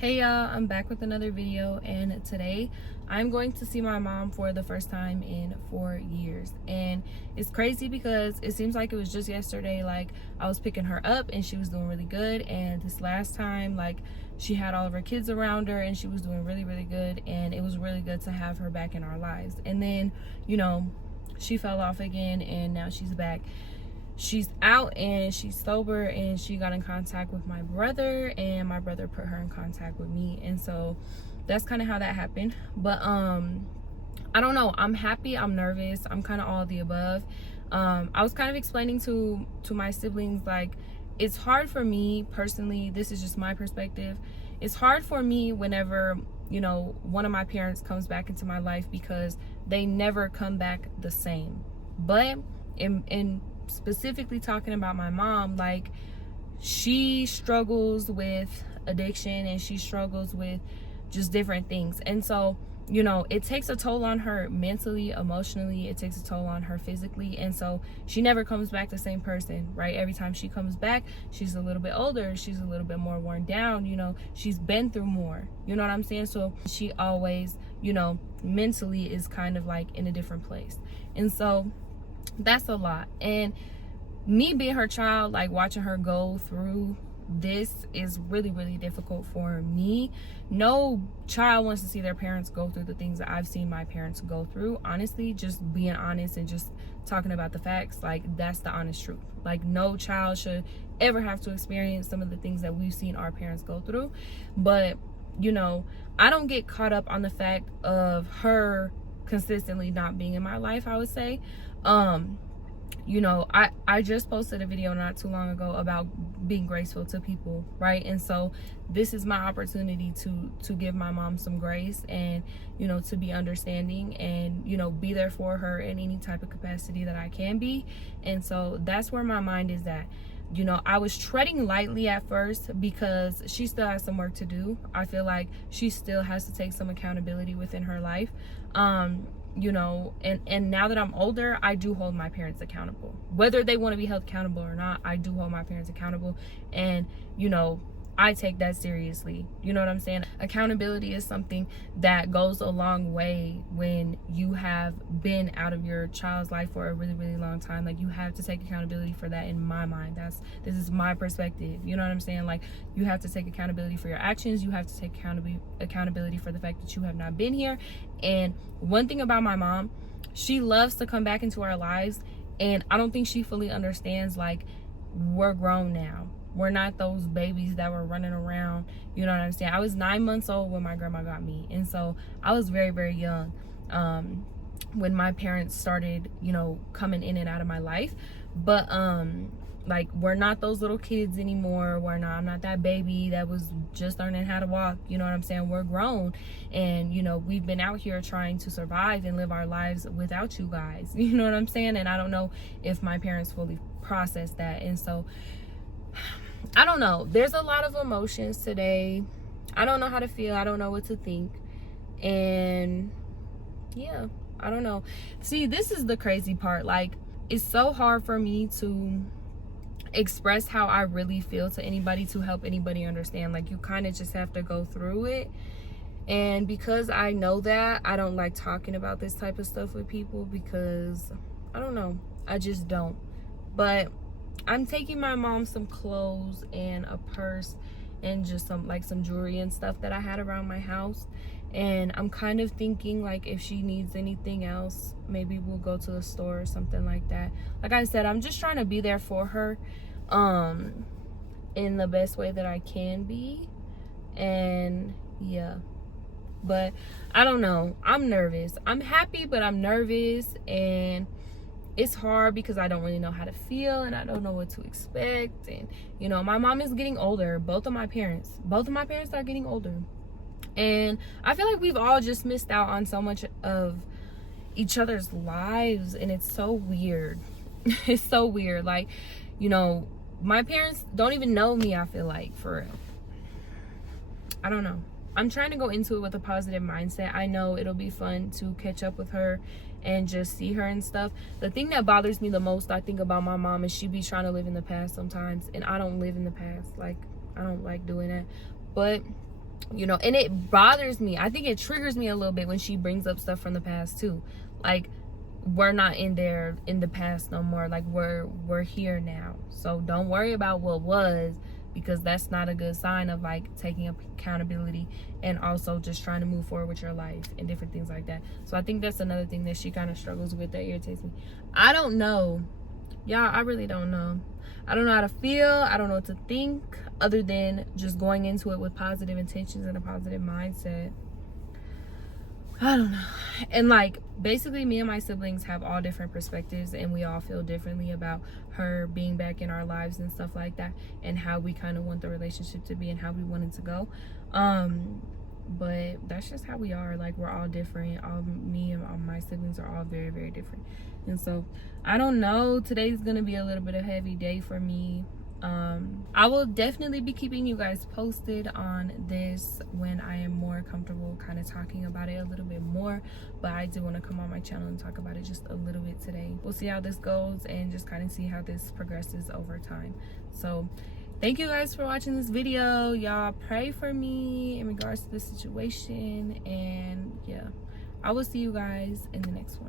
Hey y'all, I'm back with another video, and today I'm going to see my mom for the first time in 4 years. And it's crazy because it seems like it was just yesterday. Like, I was picking her up and she was doing really good, and this last time, like, she had all of her kids around her and she was doing really good, and it was really good to have her back in our lives. And then, she fell off again, and now she's back. She's out and she's sober, and she got in contact with my brother, and my brother put her in contact with me. And so that's kind of how that happened. But I don't know, I'm happy, I'm nervous, I'm kind of all of the above. I was kind of explaining to my siblings, like, it's hard for me personally, this is just my perspective, it's hard for me whenever one of my parents comes back into my life, because they never come back the same. But in specifically talking about my mom, like, she struggles with addiction and she struggles with just different things. And so it takes a toll on her mentally, emotionally, it takes a toll on her physically. And so she never comes back the same person, right? Every time she comes back, she's a little bit older, she's a little bit more worn down, she's been through more, you know what I'm saying? So she always mentally is kind of like in a different place. And so that's a lot. And me being her child, like, watching her go through this is really difficult for me. No child wants to see their parents go through the things that I've seen my parents go through. Honestly, just being honest and just talking about the facts, like, that's the honest truth. Like, no child should ever have to experience some of the things that we've seen our parents go through. But I don't get caught up on the fact of her consistently not being in my life, I would say. I just posted a video not too long ago about being graceful to people, right? And so this is my opportunity to give my mom some grace, and to be understanding, and be there for her in any type of capacity that I can be. And so that's where my mind is at. I was treading lightly at first because she still has some work to do. I feel like she still has to take some accountability within her life. And now that I'm older, I do hold my parents accountable. Whether they want to be held accountable or not, I do hold my parents accountable. And, I take that seriously. You know what I'm saying? Accountability is something that goes a long way when you have been out of your child's life for a really long time. Like, you have to take accountability for that, in my mind. This is my perspective. You know what I'm saying? Like, you have to take accountability for your actions. You have to take accountability for the fact that you have not been here. And one thing about my mom, she loves to come back into our lives, and I don't think she fully understands, like, we're grown now. We're not those babies that were running around. You know what I'm saying? I was 9 months old when my grandma got me. And so I was very young when my parents started, coming in and out of my life. But like, we're not those little kids anymore. I'm not that baby that was just learning how to walk. You know what I'm saying? We're grown, and we've been out here trying to survive and live our lives without you guys. You know what I'm saying? And I don't know if my parents fully processed that. And so I don't know. There's a lot of emotions today. I don't know how to feel. I don't know what to think. And yeah, I don't know. See, this is the crazy part. Like, it's so hard for me to express how I really feel to anybody, to help anybody understand. Like, you kind of just have to go through it. And because I know that, I don't like talking about this type of stuff with people, because I don't know, I just don't. But I'm taking my mom some clothes and a purse and just some jewelry and stuff that I had around my house. And I'm kind of thinking, like, if she needs anything else, maybe we'll go to the store or something like that. Like I said, I'm just trying to be there for her in the best way that I can be. And yeah, but I don't know, I'm nervous. I'm happy, but I'm nervous, and it's hard because I don't really know how to feel, and I don't know what to expect. And my mom is getting older. Both of my parents are getting older, and I feel like we've all just missed out on so much of each other's lives, and it's so weird. It's so weird. Like, my parents don't even know me, I feel like, for real. I don't know. I'm trying to go into it with a positive mindset. I know it'll be fun to catch up with her and just see her and stuff. The thing that bothers me the most, I think, about my mom is she be trying to live in the past sometimes, and I don't live in the past. Like, I don't like doing that. But you know, and it bothers me. I think it triggers me a little bit when she brings up stuff from the past too. Like, we're not in the past no more. Like, we're here now. So don't worry about what was, because that's not a good sign of like taking accountability and also just trying to move forward with your life and different things like that. So I think that's another thing that she kind of struggles with that irritates me. I don't know, y'all. I really don't know. I don't know how to feel. I don't know what to think, other than just going into it with positive intentions and a positive mindset. I don't know. And like, basically me and my siblings have all different perspectives, and we all feel differently about her being back in our lives and stuff like that, and how we kind of want the relationship to be and how we want it to go. But that's just how we are. Like, we're all different. Me and all my siblings are all very, very different. And so I don't know, today's gonna be a little bit of a heavy day for me. I will definitely be keeping you guys posted on this when I am more comfortable kind of talking about it a little bit more, but I do want to come on my channel and talk about it just a little bit today. We'll see how this goes and just kind of see how this progresses over time. So thank you guys for watching this video. Y'all pray for me in regards to the situation, and yeah, I will see you guys in the next one.